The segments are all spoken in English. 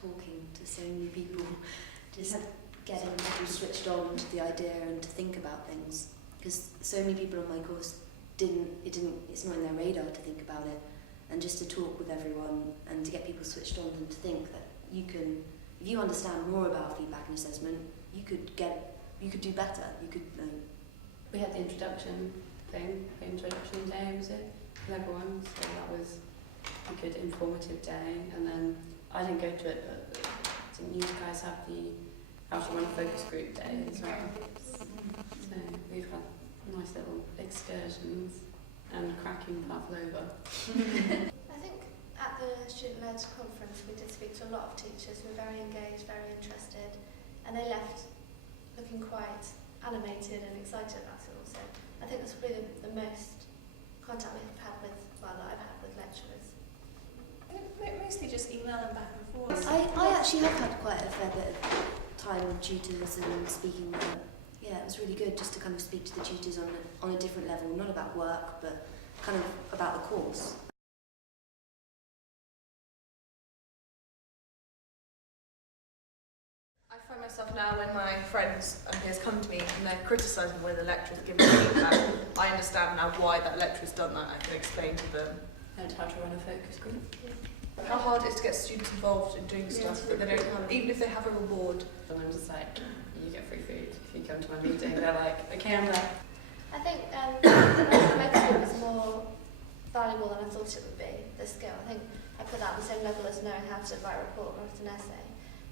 talking to so many people, just getting people switched on to the idea and to think about things, because so many people on my course it's not in their radar to think about it, and just to talk with everyone and to get people switched on and to think that you can, if you understand more about feedback and assessment, you could do better. We had the introduction thing, the introduction day, was it? Level 1, so that was a good informative day. And then I didn't go to it, but didn't you guys have the How to Run a Focus Group day as well? So we've had nice little excursions and cracking pavlova. I think at the student-led conference we did speak to a lot of teachers who were very engaged, very interested, and they left looking quite animated and excited about it also. I think that's probably the most contact we've had with, well, that I've had with lecturers. Mostly just emailing back and forth. I actually have had quite a fair bit of time with tutors and speaking with them. Yeah, it was really good just to kind of speak to the tutors on a different level, not about work, but kind of about the course. I find myself now when my friends and peers come to me and they're criticising whether the lecturer's given feedback, I understand now why that lecturer's done that. I can explain to them. And how to run a focus group. How hard it is to get students involved in doing stuff that they don't have, even if they have a reward. And I'm just like, you get free food if you come to my meeting. They're like, okay, I'm there. I think the focus group was more valuable than I thought it would be, the skill. I think I put that on the same level as knowing how to write a report or write an essay.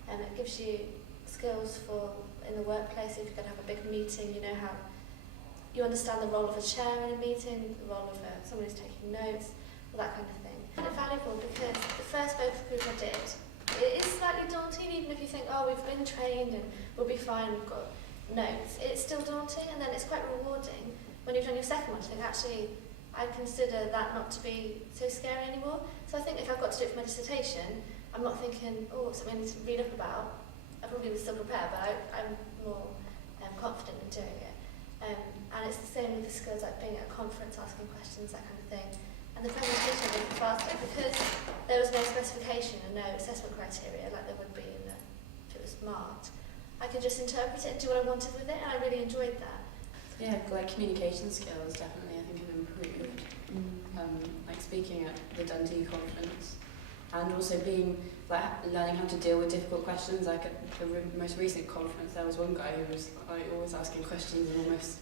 And it gives you skills for in the workplace. If you're going to have a big meeting, you know how you understand the role of a chair in a meeting, the role of someone who's taking notes, all that kind of thing. And it's valuable because the first focus group I did, it is slightly daunting, even if you think, oh, we've been trained and we'll be fine, we've got notes. It's still daunting, and then it's quite rewarding when you've done your second one to think, actually, I consider that not to be so scary anymore. So I think if I've got to do it for my dissertation, I'm not thinking, oh, something I need to read up about. I probably would still prepare, but I'm more confident in doing it. And it's the same with the skills, like being at a conference, asking questions, that kind of thing. And the presentation was FASTECH because there was no specification and no assessment criteria like there would be if it was marked. I could just interpret it and do what I wanted with it, and I really enjoyed that. Yeah, like communication skills definitely I think have improved. Like speaking at the Dundee conference, and also learning how to deal with difficult questions. Like at the most recent conference, there was one guy who was always asking questions and almost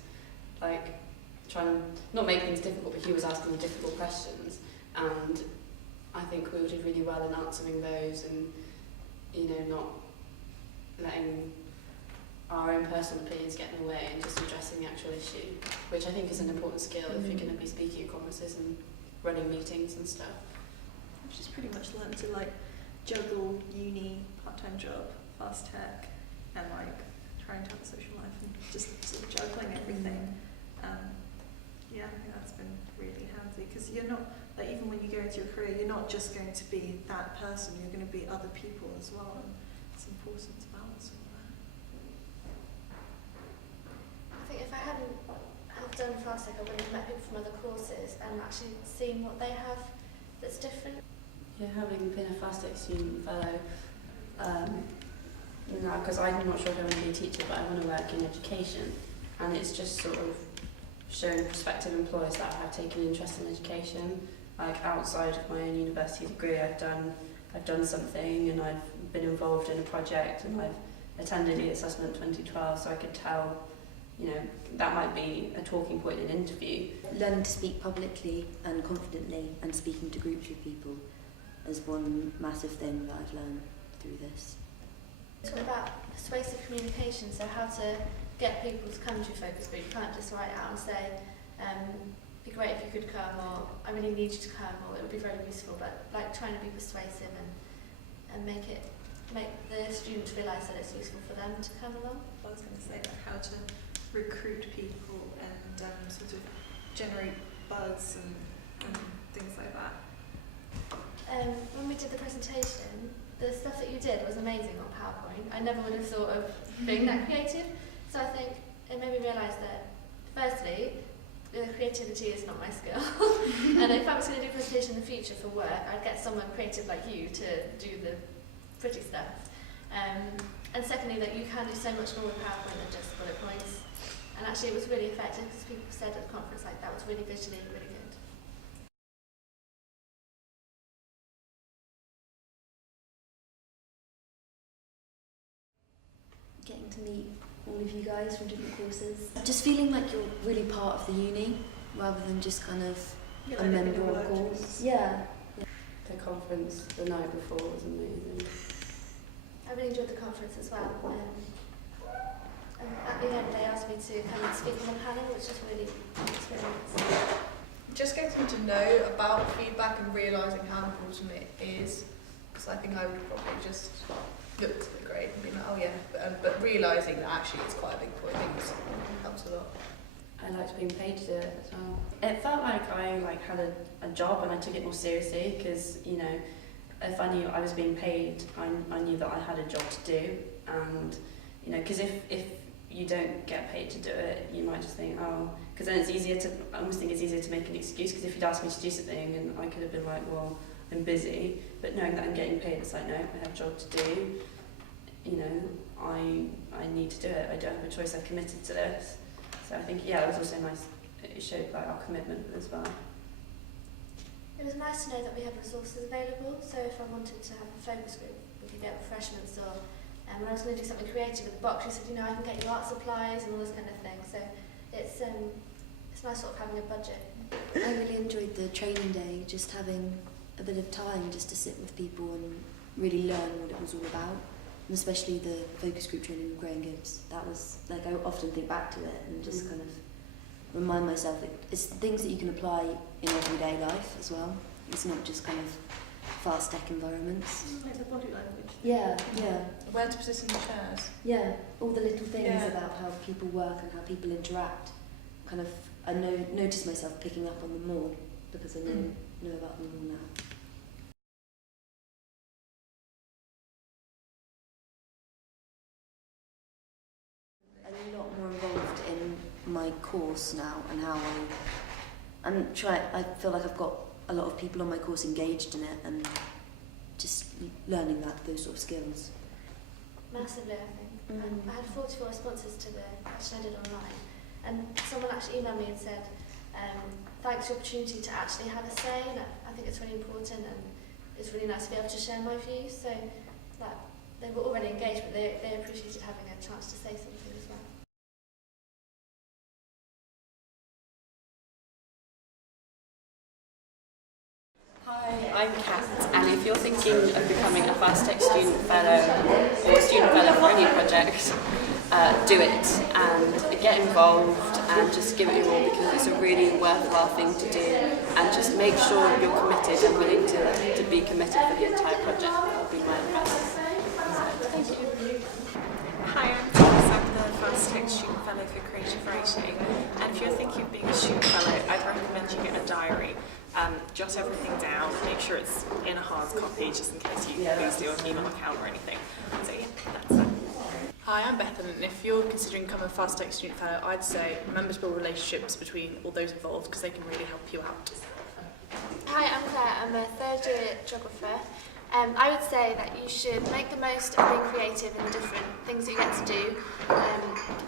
like trying not make things difficult, but he was asking difficult questions, and I think we all did really well in answering those, and not letting our own personal opinions get in the way and just addressing the actual issue, which I think is an important skill if you're going to be speaking at conferences and running meetings and stuff. I've just pretty much learned to juggle uni, part-time job, FASTECH, and trying to have a social life and just sort of juggling everything. Yeah, I think that's been really handy because you're not, even when you go into your career, you're not just going to be that person, you're going to be other people as well, and it's important to balance all that. I think if I hadn't done FASTECH, I wouldn't have met people from other courses and actually seen what they have that's different. Yeah, having been a FASTECH student fellow, because I'm not sure if I want to be a teacher, but I want to work in education, and it's just sort of showing prospective employers that I have taken an interest in education. Like outside of my own university degree, I've done something, and I've been involved in a project, and I've attended the assessment 2012, so I could tell, that might be a talking point in an interview. Learning to speak publicly and confidently and speaking to groups of people is one massive thing that I've learned through this. Talk about persuasive communication, so how to get people to come to a focus group. You can't just write out and say, it'd be great if you could come, or I really need you to come, or it would be very useful, but trying to be persuasive and make the students realise that it's useful for them to come along. I was going to say how to recruit people and sort of generate buzz and things like that. When we did the presentation, the stuff that you did was amazing on PowerPoint. I never would have thought of being that creative. So I think it made me realise that, firstly, creativity is not my skill. And if I was going to do a presentation in the future for work, I'd get someone creative like you to do the pretty stuff. And secondly, that you can do so much more with PowerPoint than just bullet points. And actually it was really effective because people said at the conference like that was really visually really good. Getting to meet all of you guys from different courses. Just feeling like you're really part of the uni rather than just kind of a member of a course. Yeah. The conference the night before was amazing. I really enjoyed the conference as well. And at the end they asked me to come and speak on the panel, which was really nice. Just getting to know about feedback and realising how important it is, because I think I would probably just look at the grade and be like, oh yeah, but realising that actually it's quite a big point, I think it helps a lot. I liked being paid to do it as well. It felt like I had a job and I took it more seriously because, you know, if I knew I was being paid, I knew that I had a job to do. And, you know, because if you don't get paid to do it, you might just think, oh, because then I almost think it's easier to make an excuse, because if you'd asked me to do something and I could have been like, well, I'm busy, but knowing that I'm getting paid, it's like, no, I have a job to do, you know, I need to do it, I don't have a choice, I've committed to this. So I think, yeah, it was also nice, it showed like our commitment as well. It was nice to know that we have resources available, so if I wanted to have a focus group, we could get refreshments, or when I was going to do something creative with the box, she said, you know, I can get you art supplies and all this kind of thing, so it's nice sort of having a budget. I really enjoyed the training day, just having a bit of time just to sit with people and really learn what it was all about, and especially the focus group training with Graham Gibbs. That was, like, I often think back to it and just kind of remind myself it's things that you can apply in everyday life as well. It's not just kind of FASTECH environments. Like the body language. Yeah, yeah. Where to position the chairs. Yeah, all the little things Yeah. about how people work and how people interact. Kind of, I notice myself picking up on them more because I know about them all now. I'm a lot more involved in my course now and how I feel like I've got a lot of people on my course engaged in it and just learning those sort of skills. Massively, I think. I had 44 responses to the question I did online, and someone actually emailed me and said, thanks for the opportunity to actually have a say, and I think it's really important, and it's really nice to be able to share my views. So, like, they were already engaged, but they appreciated having a chance to say something as well. Hi, I'm Kat, and if you're thinking of becoming a FASTECH student fellow or a student fellow for any project, do it and get involved and just give it your all, because it's a really worthwhile thing to do, and just make sure you're committed and willing to be committed for the entire project. That would be my advice. Thank you. Hi, I'm Thomas. I'm the FASTECH Student Fellow for Creative Writing, and if you're thinking of being a student fellow, I'd recommend you get a diary. Jot everything down, make sure it's in a hard copy just in case you lose your email account or anything. So yeah, that's that. Hi, I'm Bethan, and if you're considering becoming a FASTECH student fellow, I'd say remember to build relationships between all those involved, because they can really help you out. Hi, I'm Claire. I'm a third year geographer. I would say that you should make the most of being creative in the different things that you get to do,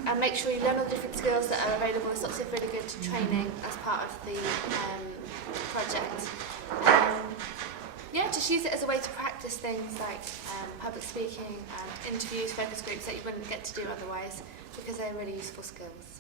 and make sure you learn all the different skills that are available. There's lots of really good training as part of the project. Yeah, just use it as a way to practice things like public speaking and interviews, focus groups that you wouldn't get to do otherwise, because they're really useful skills.